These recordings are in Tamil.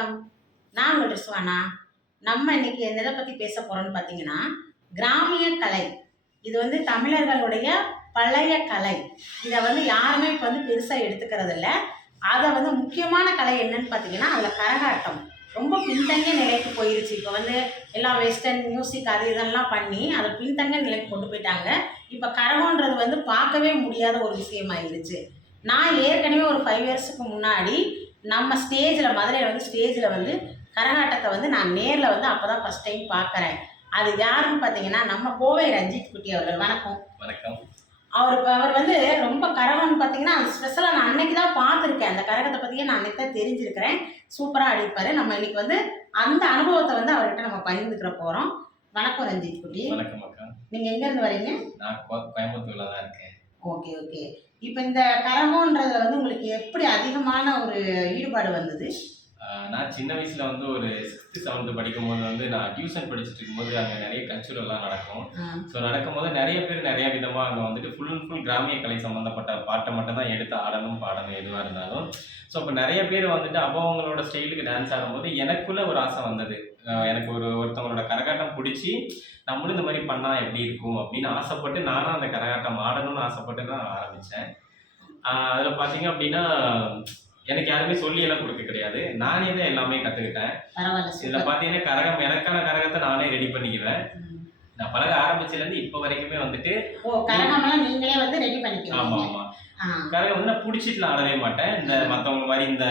வணக்கம். நான் உங்கள் ரிஸ்வானா. நம்ம இன்னைக்கு எதை பற்றி பேச போகிறோம்னு பார்த்தீங்கன்னா, கிராமிய கலை. இது வந்து தமிழர்களுடைய பழைய கலை. இதை வந்து யாருமே இப்போ வந்து பெருசாக எடுத்துக்கிறது இல்லை. அதை வந்து முக்கியமான கலை என்னன்னு பார்த்தீங்கன்னா, அதில் கரகாட்டம் ரொம்ப பின்தங்கிய நிலைக்கு போயிருச்சு. இப்போ வந்து எல்லாம் வெஸ்டர்ன் மியூசிக் அது இதெல்லாம் பண்ணி அதை பின்தங்கிய நிலைக்கு கொண்டு போயிட்டாங்க. இப்போ கரகம்ன்றது வந்து பார்க்கவே முடியாத ஒரு விஷயமாயிருச்சு. நான் ஏற்கனவே ஒரு 5 இயர்ஸுக்கு முன்னாடி நம்ம ஸ்டேஜில் மதுரையில் வந்து ஸ்டேஜில் வந்து கரகாட்டத்தை வந்து நான் நேரில் வந்து அப்போ தான் ஃபஸ்ட் டைம் பார்க்குறேன். அது யாருன்னு பார்த்தீங்கன்னா, நம்ம கோவை ரஞ்சித் குட்டி அவர்கள். வணக்கம். வணக்கம். அவர் வந்து ரொம்ப கரகம்னு பார்த்தீங்கன்னா, அது ஸ்பெஷலாக நான் அன்னைக்கு தான் பார்த்துருக்கேன். அந்த கரகத்தை பற்றியே நான் அன்னைக்கு தான் தெரிஞ்சிருக்கிறேன். சூப்பராக அடிப்பார். நம்ம இன்னைக்கு வந்து அந்த அனுபவத்தை வந்து அவர்கிட்ட நம்ம பகிர்ந்துக்கிற போகிறோம். வணக்கம் ரஞ்சித் குட்டி. வணக்கம் அக்கா. நீங்கள் எங்கேருந்து வரீங்க? நான் கோயம்புத்தூர்ல தான் இருக்கேன். Okay okay. இப்போ இந்த கரகம்ன்றதுல வந்து உங்களுக்கு எப்படி அதிகமான ஒரு ஈடுபாடு வந்தது? நான் சின்ன வயசுல வந்து ஒரு 6th 7th படிக்கும்போது வந்து நான் டியூஷன் படிச்சுட்டு இருக்கும்போது அங்கே நிறைய கல்ச்சுரல்லாம் நடக்கும். ஸோ நடக்கும்போது நிறைய பேர் நிறைய விதமாக அங்கே வந்துட்டு ஃபுல் அண்ட் ஃபுல் கிராமிய கலை சம்மந்தப்பட்ட பாட்டை மட்டும் தான் எடுத்து ஆடணும் பாடணும் எதுவாக இருந்தாலும். ஸோ இப்போ நிறைய பேர் வந்துட்டு அவங்களோட ஸ்டைலுக்கு டான்ஸ் ஆடும்போது எனக்குள்ள ஒரு ஆசை வந்தது. எனக்கு ஒருத்தவங்களோட கரகாட்டம் பிடிச்சி நம்மளும் இந்த மாதிரி பண்ணால் எப்படி இருக்கும் அப்படின்னு ஆசைப்பட்டு நானும் அந்த கரகாட்டம் ஆடணும்னு ஆசைப்பட்டு தான் ஆரம்பித்தேன். அதில் பார்த்தீங்க அப்படின்னா எனக்கு யாருமே சொல்லி எல்லாம் கொடுக்க கிடையாது. நானே தான் எல்லாமே கற்றுக்கிட்டேன். இதில் பார்த்தீங்கன்னா கரகம் எனக்கான கரகத்தை நானே ரெடி பண்ணிக்குவேன். நான் பழக ஆரம்பிச்சதுலேருந்து இப்போ வரைக்குமே வந்துட்டு நீங்களே வந்து ரெடி பண்ணிக்கிறீங்க. ஆமாம் ஆமாம். கரகம் வந்து நான் பிடிச்சிட்டுலாம் ஆடவே மாட்டேன். இந்த மற்றவங்க மாதிரி இந்த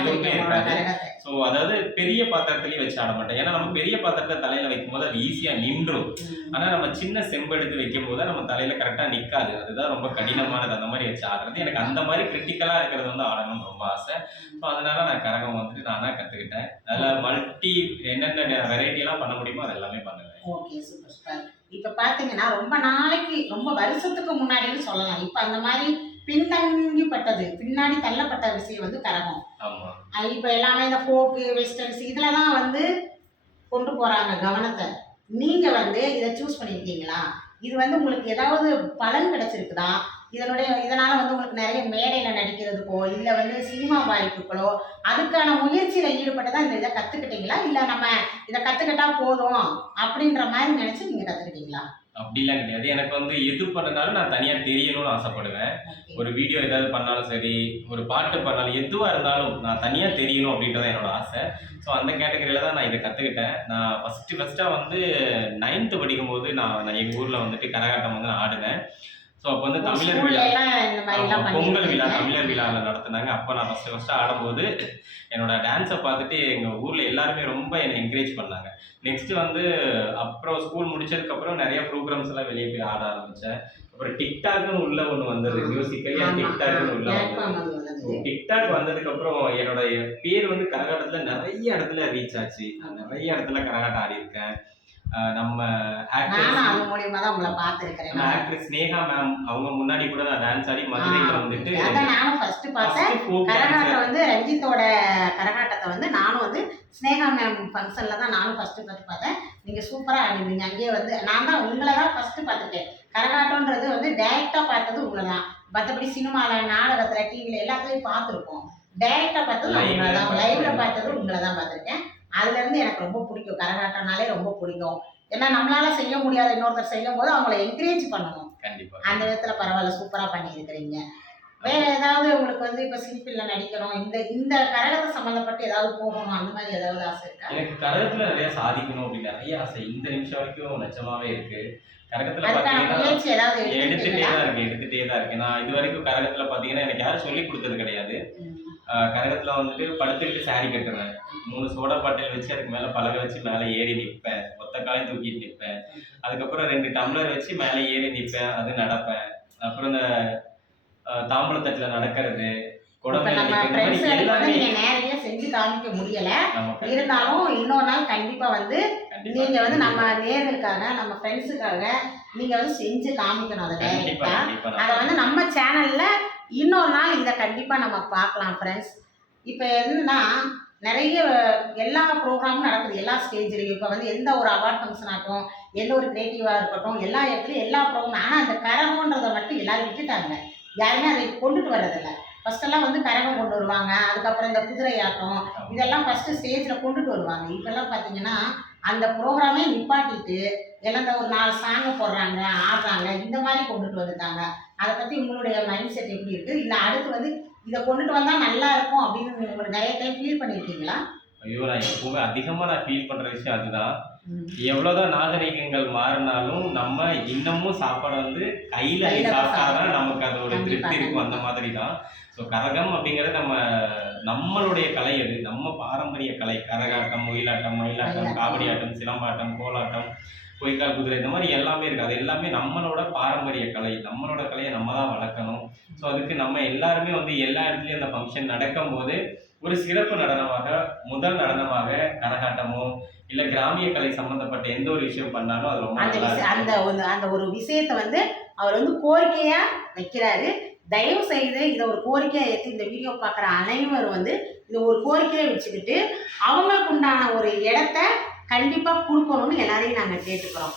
எதுவுமே இருக்காது. ஸோ அதாவது பெரிய பாத்திரத்துலேயும் வச்சு ஆட மாட்டேன். ஏன்னா நம்ம பெரிய பாத்திரத்தை தலையில் வைக்கும்போது அது ஈஸியாக நின்றும். ஆனால் நம்ம சின்ன செம்பெடுத்து வைக்கும் போது நம்ம தலையில் கரெக்டாக நிற்காது. அதுதான் ரொம்ப கடினமானது. அந்த மாதிரி வச்சு ஆடுறது எனக்கு அந்த மாதிரி கிரிட்டிக்கலாக இருக்கிறது வந்து ஆடணும்னு ரொம்ப ஆசை. ஸோ அதனால நான் கரகம் வந்துட்டு நானாக கற்றுக்கிட்டேன். அதில் மல்டி என்னென்ன வெரைட்டியெல்லாம் பண்ண முடியுமோ அது எல்லாமே பண்ணுவேன். Okay, super super. இப்போ பார்த்தீங்கன்னா ரொம்ப நாளைக்கு ரொம்ப வருஷத்துக்கு முன்னாடின்னு சொல்லலாம். இப்போ அந்த மாதிரி பின்தங்கிப்பட்டது பின்னாடி தள்ளப்பட்ட விஷயம் வந்து கரகம். இப்போ எல்லாமே இந்த ஃபோக்கு வெஸ்டர்ன்ஸ் இதில் தான் வந்து கொண்டு போகிறாங்க கவனத்தை. நீங்கள் வந்து இதை சூஸ் பண்ணியிருக்கீங்களா? இது வந்து உங்களுக்கு ஏதாவது பலன் கிடைச்சிருக்குதா? இதனால் வந்து உங்களுக்கு நிறைய மேடையில் நடிக்கிறதுக்கோ இல்லை வந்து சினிமா வாய்ப்புகளோ அதுக்கான முயற்சியில் ஈடுபட்டு தான் இந்த இதை கற்றுக்கிட்டீங்களா? இல்லை நம்ம இதை கற்றுக்கிட்டா போதும் அப்படின்ற மாதிரி நினச்சி நீங்கள் கற்றுக்கிட்டீங்களா? அப்படிலாம் கிடையாது. எனக்கு வந்து எது பண்ணனாலும் நான் தனியாக தெரியணும்னு ஆசைப்படுவேன். ஒரு வீடியோ ஏதாவது பண்ணாலும் சரி, ஒரு பாட்டு பண்ணாலும் எதுவாக இருந்தாலும் நான் தனியாக தெரியணும் அப்படின்றத என்னோட ஆசை. ஸோ அந்த கேட்டகரியில் தான் நான் இதை கற்றுக்கிட்டேன். நான் ஃபஸ்ட்டாக வந்து 9th படிக்கும்போது நான் எங்கள் ஊரில் வந்துட்டு கரகாட்டம் வந்து நான் ஆடினேன். ஸோ அப்போ வந்து தமிழர் விழா பொங்கல் விழா தமிழர் விழாவில் நடத்தினாங்க. அப்போ நான் ஃபஸ்ட்டு ஆடும்போது என்னோட டான்ஸை பார்த்துட்டு எங்கள் ஊரில் எல்லாருமே ரொம்ப என்னை என்கரேஜ் பண்ணாங்க. நெக்ஸ்ட்டு வந்து அப்புறம் ஸ்கூல் முடிச்சதுக்கப்புறம் நிறைய ப்ரோக்ராம்ஸ் எல்லாம் வெளியே போய் ஆட ஆரம்பித்தேன். அப்புறம் டிக்டாக்னு உள்ள ஒன்று வந்தது. மியூசிக்கலியாக டிக்டாக்னு உள்ள வந்தது. டிக்டாக் வந்ததுக்கப்புறம் என்னோட பேர் வந்து கரகாட்டத்தில் நிறைய இடத்துல ரீச் ஆச்சு. நிறைய இடத்துல கரகாட்டம் ஆடி இருக்கேன். நம்ம ஆக்ட்ரஸ் ஸ்னேகா மேம் அவங்க முன்னாடி கூட நான் டான்ஸ் ஆடி மதுரையில் வந்துட்டு நானும் ஃபர்ஸ்ட் பார்த்தேன். கரகாட்டம் வந்து ரஞ்சித்தோட கரகாட்டத்தை வந்து நானும் வந்து ஸ்னேகா மேம் ஃபங்க்ஷனில் தான் நானும் ஃபர்ஸ்ட் பார்த்தேன். நீங்கள் சூப்பராக ஆடினீங்க. அங்கேயே வந்து நான் தான் உங்களை தான் ஃபர்ஸ்ட் பார்த்துருக்கேன். கரகாட்டம்ன்றது வந்து டைரெக்டாக பார்த்தது உங்களை தான். மற்றபடி சினிமாவில் நாடகத்தில் டிவியில் எல்லாத்துலேயும் பார்த்துருக்கோம். டைரெக்டாக பார்த்தது உங்களை தான். லைவ்ல பார்த்தது உங்களை தான் பார்த்துருக்கேன். அதுலேருந்து எனக்கு ரொம்ப பிடிக்கும். கரகாட்டம்னாலே ரொம்ப பிடிக்கும். ஏன்னா நம்மளால செய்ய முடியாத இன்னொருத்தர் செய்யும் போது அவங்கள என்கரேஜ் பண்ணணும். அந்த விதத்தில் பரவாயில்ல, சூப்பராக பண்ணியிருக்கிறீங்க. வேற ஏதாவது உங்களுக்கு வந்து இப்போ சினிஃபில்ல நடிக்கணும், இந்த கரகத்தை சம்மந்தப்பட்டு ஏதாவது போகணும் அந்த மாதிரி ஏதாவது ஆசை இருக்கா? எனக்கு கரகத்தில் நிறைய சாதிக்கணும் அப்படின்னு நிறைய ஆசை இந்த நிமிஷம் வரைக்கும் நிஜமாவே இருக்கு. கரகத்தில் எடுத்துகிட்டே தான் இருக்கு. நான் இது வரைக்கும் கரகத்தில் பார்த்தீங்கன்னா எனக்கு யாரும் சொல்லி கொடுத்தது கிடையாது. கரகத்தில் வந்துட்டு படுத்துக்கிட்டு சாரி கட்டுவேன். 3 சோடா பாட்டில் வச்சு அதுக்கு மேலே பலகை வச்சு மேலே ஏறி நிற்பேன். ஒத்த காலையும் தூக்கிட்டு நிற்பேன். அதுக்கப்புறம் 2 டம்ளர் வச்சு மேலே ஏறி நிற்பேன். அது நடப்பேன். அப்புறம் இந்த தாம்பூலத்தட்டில் நடக்கிறது, நேரடியா செஞ்சு காமிக்க முடியல. இருந்தாலும் இன்னொரு நாள் கண்டிப்பா வந்து நீங்க வந்து நம்ம நேர்களுக்காக நம்ம ஃப்ரெண்ட்ஸுக்காக நீங்க வந்து செஞ்சு காமிக்கணும். அதை டைரக்டா அதை வந்து நம்ம சேனல்ல இன்னொரு நாள் இதை கண்டிப்பா நம்ம பார்க்கலாம் ஃப்ரெண்ட்ஸ். இப்போ என்னன்னா நிறைய எல்லா ப்ரோக்ராமும் நடக்குது எல்லா ஸ்டேஜ்லையும். இப்போ வந்து எந்த ஒரு அவார்ட் ஃபங்க்ஷன் ஆகட்டும், எந்த ஒரு கிரியேட்டிவாக இருக்கட்டும், எல்லா இடத்துலையும் எல்லா ப்ரோக்ராம். ஆனால் அந்த கரகம்ன்றதை மட்டும் எல்லாரும் விட்டுட்டாங்க. யாருமே அதை கொண்டுட்டு வர்றதில்லை. ஃபர்ஸ்டெல்லாம் வந்து கரகம் கொண்டு வருவாங்க, அதுக்கப்புறம் இந்த குதிரை ஆட்டம் இதெல்லாம் ஃபஸ்ட்டு ஸ்டேஜில் கொண்டுட்டு வருவாங்க. இப்போல்லாம் பார்த்தீங்கன்னா அந்த ப்ரோக்ராமே நிப்பாட்டிட்டு எல்லாம் இந்த ஒரு 4 சாங்கை போடுறாங்க, ஆடுறாங்க, இந்த மாதிரி கொண்டுட்டு வந்துட்டாங்க. அதை பற்றி உங்களுடைய மைண்ட் செட் எப்படி இருக்குது? இல்லை அடுத்து வந்து இதை கொண்டுட்டு வந்தால் நல்லா இருக்கும் அப்படின்னு உங்களுக்கு நிறைய டைம் ஃபீல் பண்ணியிருக்கீங்களா? ஐயோ, நான் எப்பவுமே அதிகமாக நான் ஃபீல் பண்ணுற விஷயம் அதுதான். எவ்வளோதான் நாகரிகங்கள் மாறினாலும் நம்ம இன்னமும் சாப்பாடு வந்து கையில் சாப்பிட்டாதான் நமக்கு அதோட திருப்தி இருக்கும். அந்த மாதிரி தான். ஸோ கரகம் அப்படிங்கிறது நம்மளுடைய கலை, அது நம்ம பாரம்பரிய கலை. கரகாட்டம், ஒயிலாட்டம், மயிலாட்டம், காவடி ஆட்டம், சிலம்பாட்டம், கோலாட்டம், பொய்க்கால் குதிரை, இந்த மாதிரி எல்லாமே இருக்குது. அது எல்லாமே நம்மளோட பாரம்பரிய கலை. நம்மளோட கலையை நம்ம தான் வளர்க்கணும். ஸோ அதுக்கு நம்ம எல்லாருமே வந்து எல்லா இடத்துலையும் அந்த ஃபங்க்ஷன் நடக்கும்போது ஒரு சிறப்பு நடனமாக, முதல் நடனமாக கரகாட்டமோ இல்லை கிராமிய கலை சம்மந்தப்பட்ட எந்த ஒரு விஷயம் பண்ணாலும் அது ரொம்ப அந்த ஒரு விஷயத்தை வந்து அவர் வந்து கோரிக்கையா வைக்கிறாரு. தயவு செய்து இதை ஒரு கோரிக்கையா ஏற்றி இந்த வீடியோ பார்க்குற அனைவரும் வந்து இதை ஒரு கோரிக்கையை வச்சுக்கிட்டு அவங்களுக்கு உண்டான ஒரு இடத்த கண்டிப்பாக கொடுக்கணும்னு எல்லாரையும் நாங்கள் கேட்டுக்கிறோம்.